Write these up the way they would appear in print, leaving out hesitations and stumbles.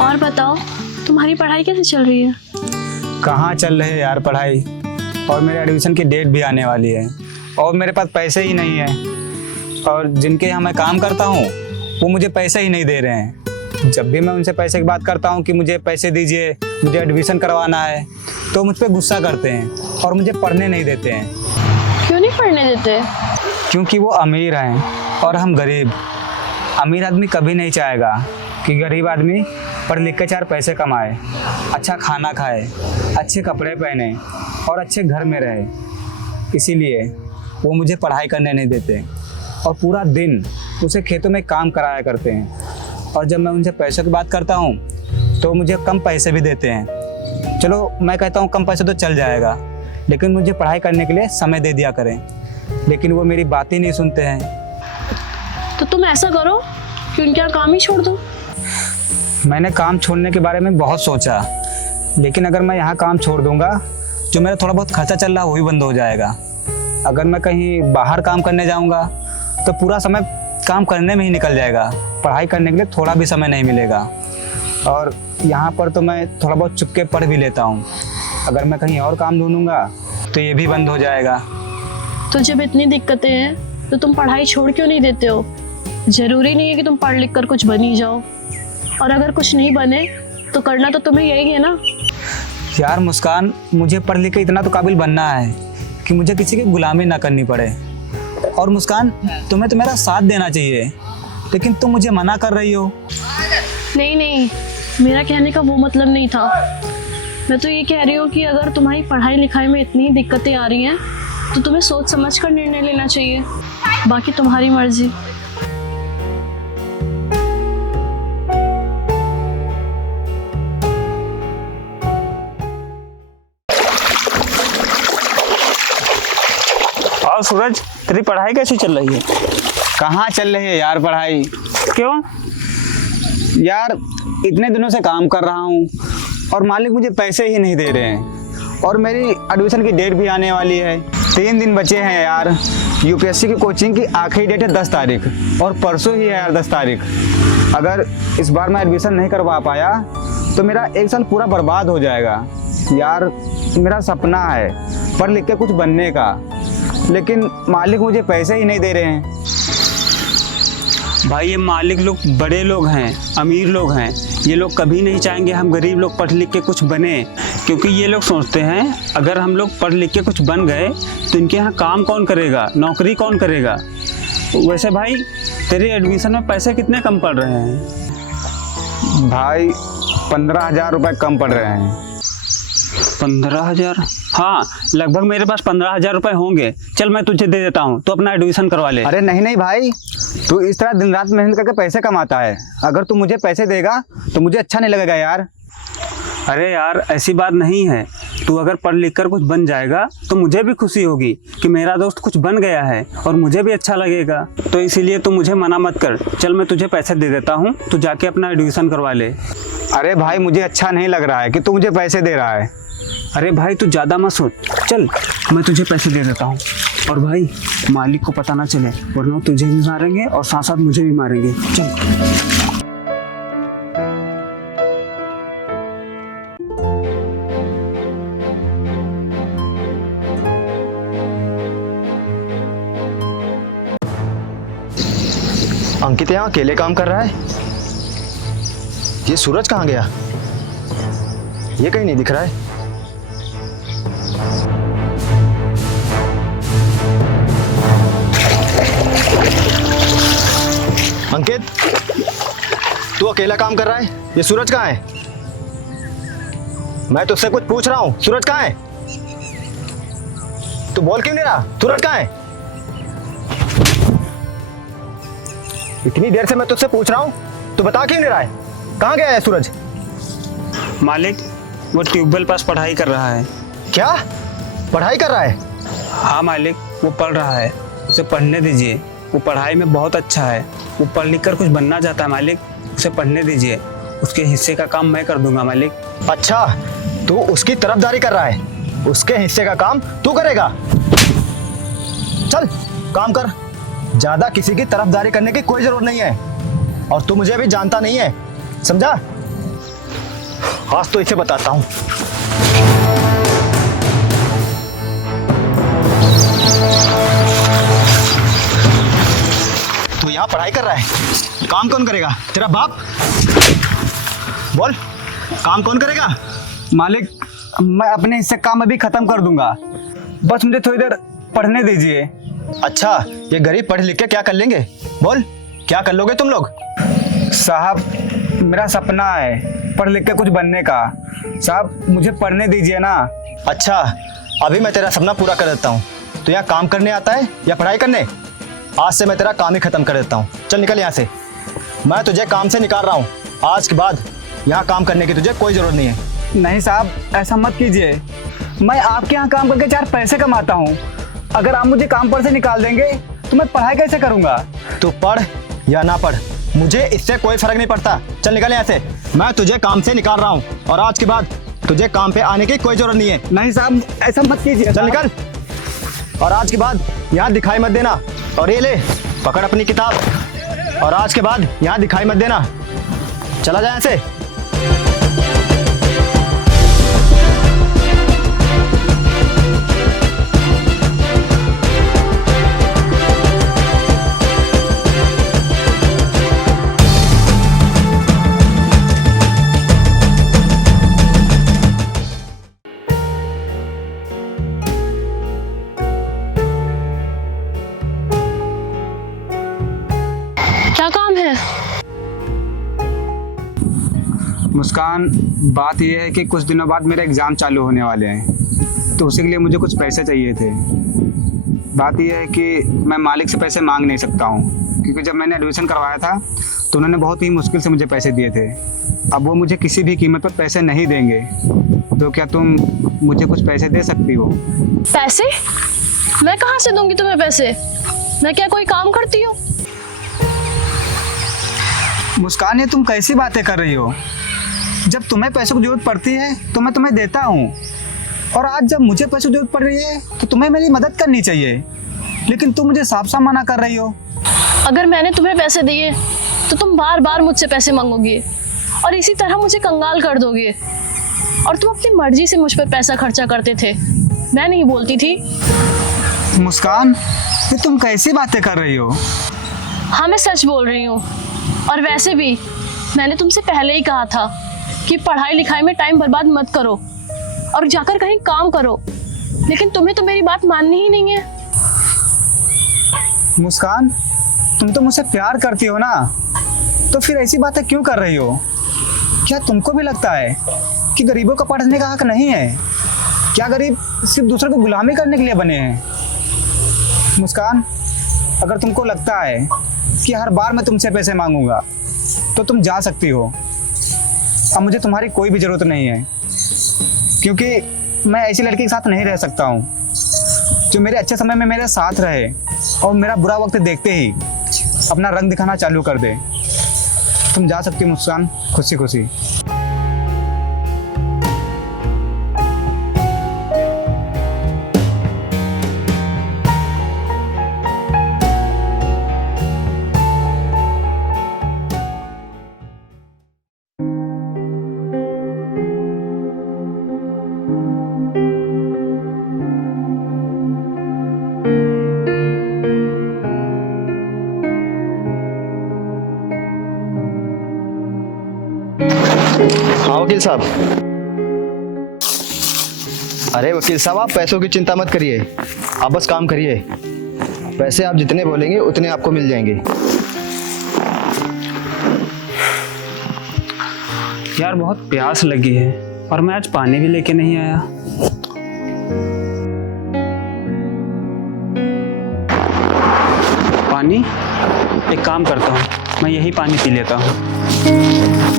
और बताओ, तुम्हारी पढ़ाई कैसे चल रही है? कहाँ चल रही है यार पढ़ाई, और मेरे एडमिशन की डेट भी आने वाली है और मेरे पास पैसे ही नहीं है। और जिनके यहाँ मैं काम करता हूँ वो मुझे पैसे ही नहीं दे रहे हैं। जब भी मैं उनसे पैसे की बात करता हूँ कि मुझे पैसे दीजिए, मुझे एडमिशन करवाना है, तो मुझ पर गुस्सा करते हैं और मुझे पढ़ने नहीं देते हैं। क्यों नहीं पढ़ने देते? क्योंकि वो अमीर हैं और हम गरीब। अमीर आदमी कभी नहीं चाहेगा कि गरीब आदमी पढ़ लिख के 4 पैसे कमाए, अच्छा खाना खाए, अच्छे कपड़े पहने और अच्छे घर में रहे। इसीलिए वो मुझे पढ़ाई करने नहीं देते और पूरा दिन उसे खेतों में काम कराया करते हैं। और जब मैं उनसे पैसों की बात करता हूँ तो मुझे कम पैसे भी देते हैं। चलो मैं कहता हूँ कम पैसे तो चल जाएगा, लेकिन मुझे पढ़ाई करने के लिए समय दे दिया करें। लेकिन वो मेरी बात ही नहीं सुनते हैं। तो तुम ऐसा करो कि उनके यहाँ काम ही छोड़ दो। मैंने काम छोड़ने के बारे में बहुत सोचा, लेकिन अगर मैं यहाँ काम छोड़ दूंगा, जो मेरा थोड़ा बहुत खर्चा चल रहा है वो भी बंद हो जाएगा। अगर मैं कहीं बाहर काम करने जाऊंगा तो पूरा समय काम करने में ही निकल जाएगा, पढ़ाई करने के लिए थोड़ा भी समय नहीं मिलेगा। और यहाँ पर तो मैं थोड़ा बहुत चुपके पढ़ भी लेता हूँ। अगर मैं कहीं और काम ढूंढूंगा तो ये भी बंद हो जाएगा। तो जब इतनी दिक्कतें हैं तो तुम पढ़ाई छोड़ क्यों नहीं देते हो? जरूरी नहीं है कि तुम पढ़ लिख कर कुछ बन ही जाओ, और अगर कुछ नहीं बने तो करना तो तुम्हें यही है ना। यार मुस्कान, मुझे पढ़ लिख के इतना तो काबिल बनना है कि मुझे किसी की गुलामी ना करनी पड़े। और मुस्कान, तुम्हें तो मेरा साथ देना चाहिए, लेकिन तुम मुझे मना कर रही हो। नहीं नहीं, मेरा कहने का वो मतलब नहीं था। मैं तो ये कह रही हूँ कि अगर तुम्हारी पढ़ाई लिखाई में इतनी दिक्कतें आ रही हैं तो तुम्हें सोच समझ कर निर्णय लेना चाहिए। बाकी तुम्हारी मर्जी। और सूरज, तेरी पढ़ाई कैसी चल रही है? कहाँ चल रही है यार पढ़ाई? क्यों? यार इतने दिनों से काम कर रहा हूँ और मालिक मुझे पैसे ही नहीं दे रहे हैं। और मेरी एडमिशन की डेट भी आने वाली है। 3 दिन बचे हैं यार। यूपीएससी की कोचिंग की आखिरी डेट है 10 तारीख और परसों ही है यार 10 तारीख। अगर इस बार मैं एडमिशन नहीं करवा पाया तो मेरा 1 साल पूरा बर्बाद हो जाएगा। यार मेरा सपना है पढ़ लिख के कुछ बनने का, लेकिन मालिक मुझे पैसे ही नहीं दे रहे हैं। भाई, ये मालिक लोग बड़े लोग हैं, अमीर लोग हैं। ये लोग कभी नहीं चाहेंगे हम गरीब लोग पढ़ लिख के कुछ बने, क्योंकि ये लोग सोचते हैं अगर हम लोग पढ़ लिख के कुछ बन गए तो इनके यहाँ काम कौन करेगा, नौकरी कौन करेगा। वैसे भाई, तेरे एडमिशन में पैसे कितने कम पड़ रहे हैं? भाई 15,000 रुपये कम पड़ रहे हैं। 15,000? हाँ, लगभग मेरे पास 15,000 रुपये होंगे। चल मैं तुझे दे देता हूँ, तो अपना एडमिशन करवा ले। अरे नहीं नहीं भाई, तू इस तरह दिन रात मेहनत करके पैसे कमाता है। अगर तू मुझे पैसे देगा तो मुझे अच्छा नहीं लगेगा यार। अरे यार, ऐसी बात नहीं है। तू अगर पढ़ लिख कर कुछ बन जाएगा तो मुझे भी खुशी होगी कि मेरा दोस्त कुछ बन गया है और मुझे भी अच्छा लगेगा। तो इसीलिए तू मुझे मना मत कर। चल मैं तुझे पैसे दे देता हूँ, तू जाके अपना एडमिशन करवा ले। अरे भाई, मुझे अच्छा नहीं लग रहा है कि तू मुझे पैसे दे रहा है। अरे भाई, तू ज़्यादा मत सोच। चल मैं तुझे पैसे दे देता हूँ। और भाई, मालिक को पता ना चले, वरना तुझे भी मारेंगे और साथ साथ मुझे भी मारेंगे। चल। अंकित यहाँ अकेले काम कर रहा है। ये सूरज कहाँ गया? ये कहीं नहीं दिख रहा है। अंकित, तू अकेला काम कर रहा है? ये सूरज कहाँ है? मैं तुझसे कुछ पूछ रहा हूँ, सूरज कहाँ है? तू बोल क्यों नहीं रहा? सूरज कहाँ है? इतनी देर से मैं तुझसे पूछ रहा हूँ, तू बता क्यों नहीं रहा है? कहाँ गया है सूरज? मालिक, वो ट्यूबवेल पास पढ़ाई कर रहा है। क्या पढ़ाई कर रहा है? हाँ मालिक, वो पढ़ रहा है। उसे पढ़ने दीजिए, वो पढ़ाई में बहुत अच्छा है। वो पढ़ लिख कर कुछ बनना चाहता है मालिक, उसे पढ़ने दीजिए। उसके हिस्से का काम मैं कर दूंगा मालिक। अच्छा, तू उसकी तरफदारी कर रहा है, उसके हिस्से का काम तू करेगा? चल काम कर। ज्यादा किसी की तरफदारी करने की कोई जरूरत नहीं है, और तू मुझे अभी जानता नहीं है, समझा? आज तो इसे बताता हूँ। तू यहाँ पढ़ाई कर रहा है, काम कौन करेगा? तेरा बाप? बोल, काम कौन करेगा? मालिक, मैं अपने हिस्से काम अभी खत्म कर दूंगा, बस मुझे थोड़ी देर पढ़ने दीजिए। अच्छा, ये गरीब पढ़ लिख के क्या कर लेंगे? बोल, क्या कर लोगे तुम लोग? साहब, मेरा सपना है पढ़ लिख के कुछ बनने का। साहब, मुझे पढ़ने दीजिए ना। अच्छा, अभी मैं तेरा सपना पूरा कर देता हूँ। तो यहाँ काम करने आता है या पढ़ाई करने? आज से मैं तेरा काम ही खत्म कर देता हूँ। चल निकल यहाँ से, मैं तुझे काम से निकाल रहा हूँ। आज के बाद यहाँ काम करने की तुझे कोई जरूरत नहीं है। नहीं साहब, ऐसा मत कीजिए। मैं आपके यहाँ काम करके 4 पैसे कमाता हूँ। अगर आप मुझे काम पर से निकाल देंगे तो मैं पढ़ाई कैसे करूँगा? तू पढ़ या ना पढ़, मुझे इससे कोई फर्क नहीं पड़ता। चल निकल यहाँ से, मैं तुझे काम से निकाल रहा हूँ और आज के बाद तुझे काम पे आने की कोई जरूरत नहीं है। नहीं साहब, ऐसा मत कीजिए। चल निकल, और आज के बाद यहाँ दिखाई मत देना। और ये ले, पकड़ अपनी किताब, और आज के बाद यहाँ दिखाई मत देना। चला जाए यहाँ से। क्या काम है? मुस्कान, बात यह है कि कुछ दिनों बाद मेरे एग्ज़ाम चालू होने वाले हैं, तो उसी के लिए मुझे कुछ पैसे चाहिए थे। बात यह है कि मैं मालिक से पैसे मांग नहीं सकता हूँ, क्योंकि जब मैंने एडमिशन करवाया था तो उन्होंने बहुत ही मुश्किल से मुझे पैसे दिए थे। अब वो मुझे किसी भी कीमत पर पैसे नहीं देंगे, तो क्या तुम मुझे कुछ पैसे दे सकती हो? पैसे? मैं कहाँ से दूंगी तुम्हें पैसे? मैं क्या कोई काम करती हूँ? मुस्कान, ये तुम कैसी बातें कर रही हो? जब तुम्हें पैसों की जरूरत पड़ती है तो मैं तुम्हें देता हूँ, और आज जब मुझे पैसों की जरूरत पड़ रही है तो तुम्हें मेरी मदद करनी चाहिए, लेकिन तुम मुझे साफ साफ मना कर रही हो। अगर मैंने तुम्हें पैसे दिए तो तुम बार बार मुझसे पैसे मांगोगे और इसी तरह मुझे कंगाल कर दोगे। और तुम अपनी मर्जी से मुझ पर पैसा खर्चा करते थे, मैं नहीं बोलती थी। मुस्कान, ये तुम कैसी बातें कर रही हो? हाँ, मैं सच बोल रही हूँ। और वैसे भी मैंने तुमसे पहले ही कहा था कि पढ़ाई लिखाई में टाइम बर्बाद मत करो और जाकर कहीं काम करो, लेकिन तुम्हें तो मेरी बात माननी ही नहीं है। मुस्कान, तुम तो मुझसे प्यार करती हो ना, तो फिर ऐसी बातें क्यों कर रही हो? क्या तुमको भी लगता है कि गरीबों का पढ़ने का हक नहीं है? क्या गरीब सिर्फ दूसरों को गुलामी करने के लिए बने हैं? मुस्कान, अगर तुमको लगता है कि हर बार मैं तुमसे पैसे मांगूंगा तो तुम जा सकती हो। अब मुझे तुम्हारी कोई भी ज़रूरत नहीं है, क्योंकि मैं ऐसी लड़की के साथ नहीं रह सकता हूँ जो मेरे अच्छे समय में मेरे साथ रहे और मेरा बुरा वक्त देखते ही अपना रंग दिखाना चालू कर दे। तुम जा सकती हो मुस्कान, खुशी खुशी। हाँ वकील साहब। अरे वकील साहब, आप पैसों की चिंता मत करिए, आप बस काम करिए। पैसे आप जितने बोलेंगे उतने आपको मिल जाएंगे। यार, बहुत प्यास लगी है और मैं आज पानी भी लेके नहीं आया। पानी? एक काम करता हूँ, मैं यही पानी पी लेता हूँ।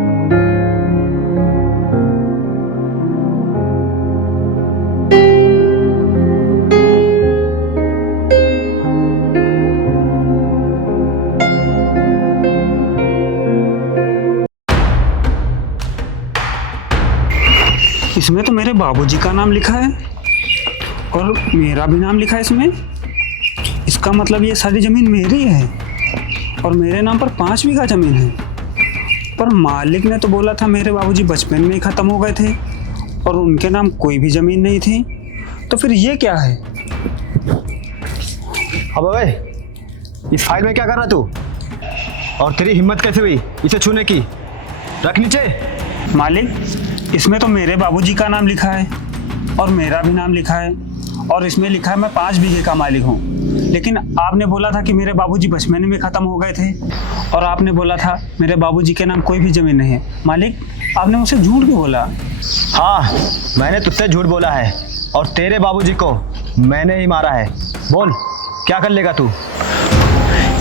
इसमें तो मेरे बाबूजी का नाम लिखा है और मेरा भी नाम लिखा है इसमें। इसका मतलब ये सारी ज़मीन मेरी है और मेरे नाम पर 5 बीघा ज़मीन है। पर मालिक ने तो बोला था मेरे बाबूजी बचपन में ही खत्म हो गए थे और उनके नाम कोई भी जमीन नहीं थी, तो फिर ये क्या है? अब भाई इस फाइल में क्या कर रहा तू? और तेरी हिम्मत कैसे हुई इसे छूने की? रख नीचे। मालिक, इसमें तो मेरे बाबूजी का नाम लिखा है और मेरा भी नाम लिखा है और इसमें लिखा है मैं 5 बीघे का मालिक हूँ, लेकिन आपने बोला था कि मेरे बाबूजी बचपन में खत्म हो गए थे और आपने बोला था मेरे बाबूजी के नाम कोई भी जमीन नहीं है। मालिक, आपने मुझसे झूठ क्यों बोला? हाँ, मैंने तुझसे झूठ बोला है और तेरे बाबूजी को मैंने ही मारा है। बोल, क्या कर लेगा तू?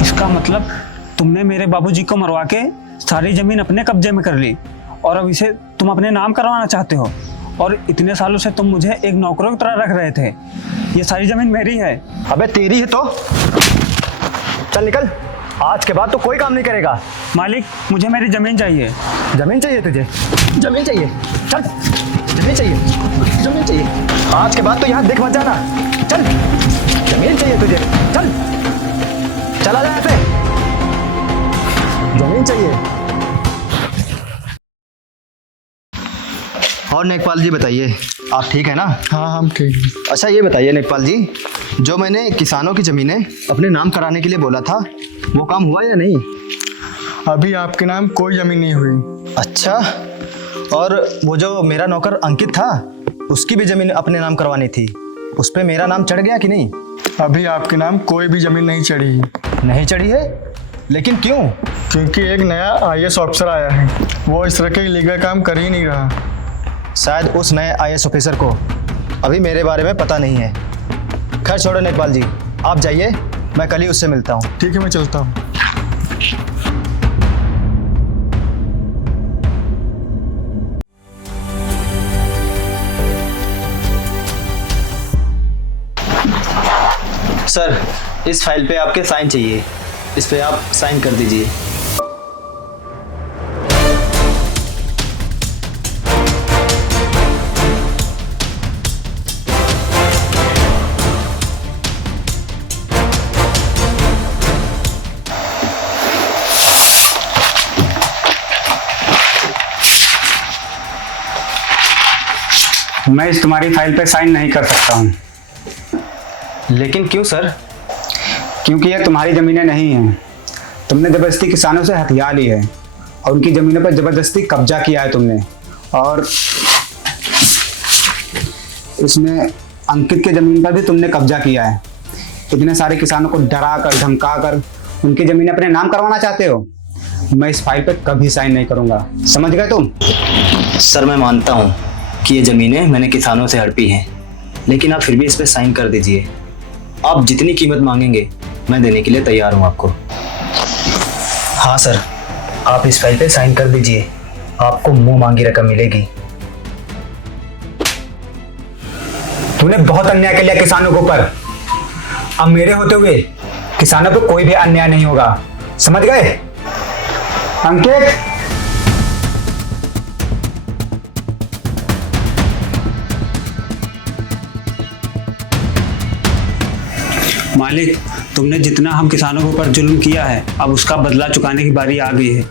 इसका मतलब तुमने मेरे बाबूजी को मरवा के सारी जमीन अपने कब्जे में कर ली और अब इसे तुम अपने नाम करवाना चाहते हो, और इतने सालों से तुम मुझे एक नौकरों की तरह रख रहे थे। ये सारी जमीन मेरी है। अबे तेरी है तो चल निकल, आज के बाद तो कोई काम नहीं करेगा। मालिक, मुझे मेरी जमीन चाहिए। जमीन चाहिए तुझे? जमीन चाहिए? चल, जमीन चाहिए, जमीन चाहिए। आज के बाद तो यहाँ दिख मत जाना। चल, जमीन चाहिए तुझे, चल, चला जा यहाँ से। जमीन चाहिए। और नेकपाल जी बताइए, आप ठीक है ना? हाँ हम ठीक हैं। अच्छा ये बताइए नेकपाल जी, जो मैंने किसानों की ज़मीनें अपने नाम कराने के लिए बोला था, वो काम हुआ या नहीं? अभी आपके नाम कोई ज़मीन नहीं हुई। अच्छा, और वो जो मेरा नौकर अंकित था, उसकी भी ज़मीन अपने नाम करवानी थी, उस पर मेरा नाम चढ़ गया कि नहीं? अभी आपके नाम कोई भी ज़मीन नहीं चढ़ी। नहीं चढ़ी है? लेकिन क्यों? क्योंकि एक नया IAS ऑफिसर आया है, वो इस तरह के लीगल काम कर ही नहीं रहा। शायद उस नए IAS ऑफिसर को अभी मेरे बारे में पता नहीं है। खैर छोड़ो नेकपाल जी, आप जाइए, मैं कल ही उससे मिलता हूँ। ठीक है, मैं चलता हूँ। सर, इस फाइल पे आपके साइन चाहिए, इस पे आप साइन कर दीजिए। मैं इस तुम्हारी फाइल पे साइन नहीं कर सकता हूँ। लेकिन क्यों सर? क्योंकि ये तुम्हारी ज़मीनें नहीं हैं। तुमने ज़बरदस्ती किसानों से हथिया ली है और उनकी ज़मीनों पर ज़बरदस्ती कब्जा किया है तुमने, और इसमें अंकित की ज़मीन पर भी तुमने कब्जा किया है। इतने सारे किसानों को डरा कर धमका कर उनकी ज़मीनें अपने नाम करवाना चाहते हो। मैं इस फाइल पे कभी साइन नहीं करूँगा, समझ गए तुम? सर मैं मानता हूँ कि ये ज़मीनें मैंने किसानों से हड़पी हैं, लेकिन आप फिर भी इस पे साइन कर दीजिए। आप जितनी कीमत मांगेंगे मैं देने के लिए तैयार हूँ आपको। हाँ सर, आप इस फाइल पे साइन कर दीजिए, आपको मुंह मांगी रकम मिलेगी। तूने बहुत अन्याय कर लिया किसानों के ऊपर। अब मेरे होते हुए किसानों पे कोई भी अन्याय नहीं होगा, समझ गए? अंकित, मालिक, तुमने जितना हम किसानों के ऊपर जुल्म किया है, अब उसका बदला चुकाने की बारी आ गई है,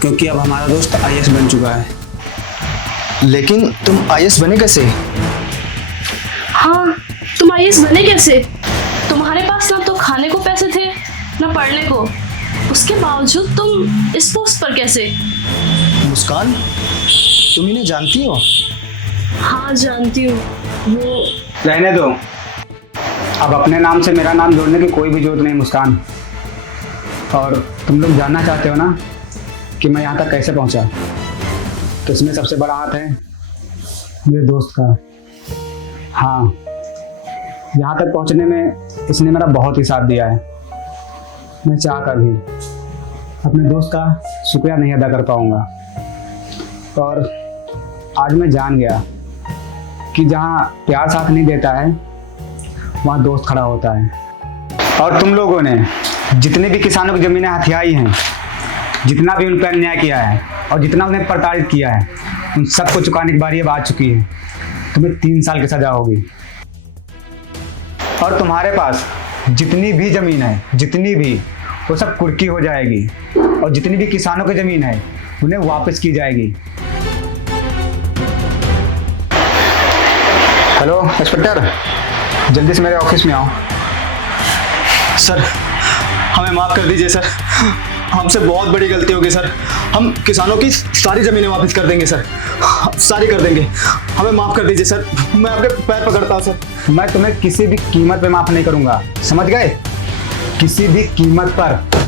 क्योंकि अब हमारा दोस्त IAS बन चुका है। लेकिन तुम IAS बने कैसे? हाँ, तुम IAS बने कैसे? तुम्हारे पास ना तो खाने को पैसे थे ना पढ़ने को, उसके बावजूद तुम इस पोस्ट पर कैसे? मुस्कान, तुम इन्हें जानती हो? हाँ जानती हूँ। वो रहने दो, अब अपने नाम से मेरा नाम जोड़ने की कोई भी जरूरत नहीं मुस्कान। और तुम लोग जानना चाहते हो ना कि मैं यहाँ तक कैसे पहुँचा, तो इसमें सबसे बड़ा हाथ है मेरे दोस्त का। हाँ, यहाँ तक पहुँचने में इसने मेरा बहुत ही साथ दिया है। मैं चाह कर भी अपने दोस्त का शुक्रिया नहीं अदा कर पाऊँगा। और आज मैं जान गया कि जहाँ प्यार साथ नहीं देता है वहाँ दोस्त खड़ा होता है। और तुम लोगों ने जितने भी किसानों की ज़मीनें हथियाई हैं, जितना भी उन पर अन्याय किया है और जितना उन्हें प्रताड़ित किया है, उन सबको चुकाने की बारी अब आ चुकी है। तुम्हें 3 साल की सज़ा होगी। और तुम्हारे पास जितनी भी ज़मीन है, जितनी भी, वो सब कुर्की हो जाएगी। और जितनी भी किसानों की ज़मीन है उन्हें वापस की जाएगी। हेलो इंस्पेक्टर, जल्दी से मेरे ऑफिस में आओ। सर हमें माफ़ कर दीजिए सर, हमसे बहुत बड़ी गलती होगी सर। हम किसानों की सारी ज़मीनें वापस कर देंगे सर, सारी कर देंगे। हमें माफ़ कर दीजिए सर, मैं आपके पैर पकड़ता हूँ सर। मैं तुम्हें किसी भी कीमत पे माफ नहीं करूंगा, समझ गए? किसी भी कीमत पर।